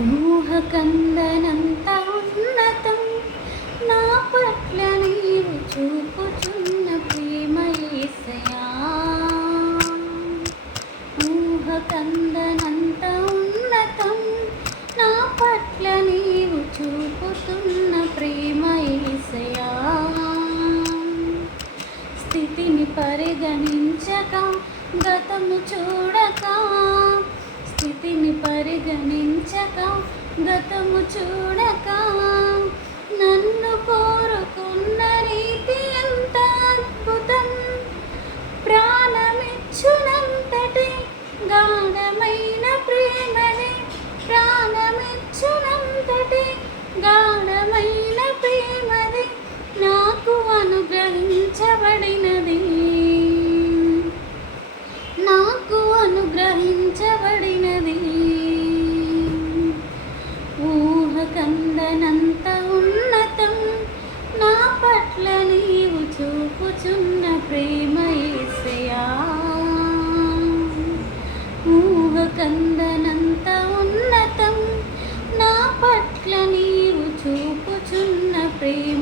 ఊహకందనంత ఉన్నతం నా పట్ల నీవు చూపుచున్న ప్రేమ యేసయ్యా. ఊహకందనంత ఉన్నతం నా పట్ల నీవు చూపుతున్న ప్రేమ యేసయ్యా. స్థితిని పరిగణించక గతము చూడక, స్థితిని పరిగణించక గతము చూడక, నన్ను కోరుకున్న రీతి ఎంత అద్భుతం. ప్రాణమిచ్చునంతటి గాఢమైన ప్రేమనే, ప్రాణమిచ్చునంతటి గాఢమైన ప్రేమది నాకు అనుగ్రహించబడినది, నాకు అనుగ్రహించబడినది. ఊహకందనంత ఉన్నతం నా పట్ల నీవు చూపుచున్న ప్రేమ యేసయ్యా. ఊహకందనంత ఉన్నతం నా పట్ల నీవు చూపుచున్న ప్రేమ